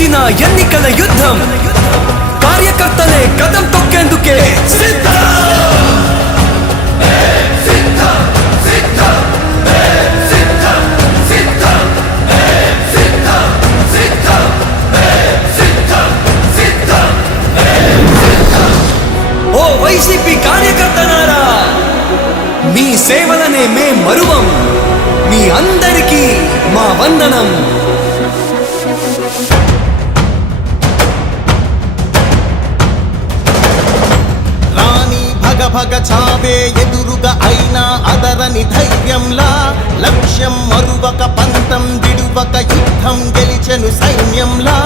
కలిసొచ్చిన ఎన్నికల యుద్ధం కార్యకర్తలే కదం తొక్కేందుకే సిద్ధం ఓ వైసీపీ కార్యకర్తలారా మీ సేవలనే మే మరువం మీ అందరికీ మా వందనం రాణి భగ భగ చావే ఎదురుగా అయినా అదరని ధైర్యంలా లక్ష్యం మరువక పంతం విడువక యుద్ధం గెలిచెను సైన్యంలా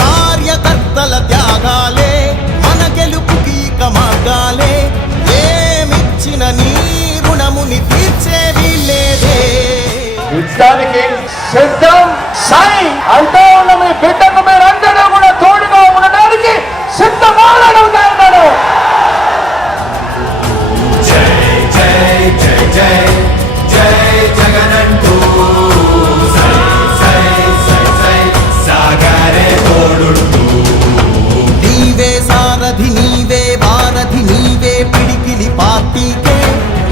కార్యకర్తల త్యాగాలే మన గెలుపుకి మార్గాలే ఏమిచ్చిన నీ రుణముని తీర్చేది లేదే యుద్ధానికి సిద్ధం సై అంటూ ఉన్న మీ బిడ్డకు మీరందరూ కూడా తోడుగా ఉండడానికి సిద్ధమాలడుగుతారు. జై జై జై జై జై జగనంటూ సై సై సై సై సాగరే తోడుంటూ నీవే సారథి నీవే వారధి నీవే పిడికిలి పార్టీకే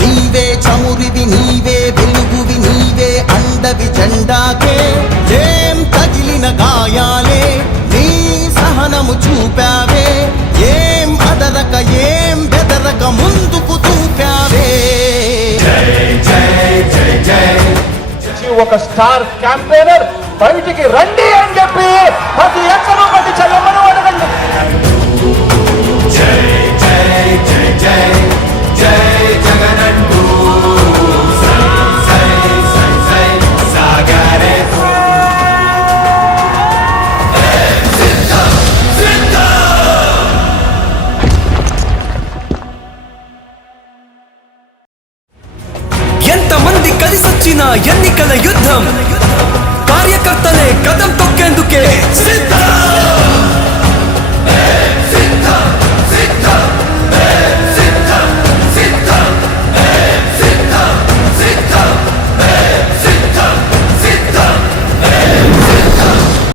నీవే చమురివి నీవే వెలుగువి నీవే అండవి జెండాకే ఏం తగిలిన గాయాలే నీ సహనము చూపావే ఏం అదరక ఏం బెదరక ముందుకు చూపావే జై జై జై జై ఒక స్టార్ క్యాంపెయినర్ బయటికి రండి అని చెప్పి ప్రతి ఎక్కడో ప్రతి చెల్లమ్మను అడగండి. జై జై జై జై జై జగనంటూ సై సై సై సై సాగరే ఎంతమంది కలిసొచ్చిన ఎన్నికల యుద్ధం కార్యకర్తలే కదం తొక్కేందుకే సిద్ధం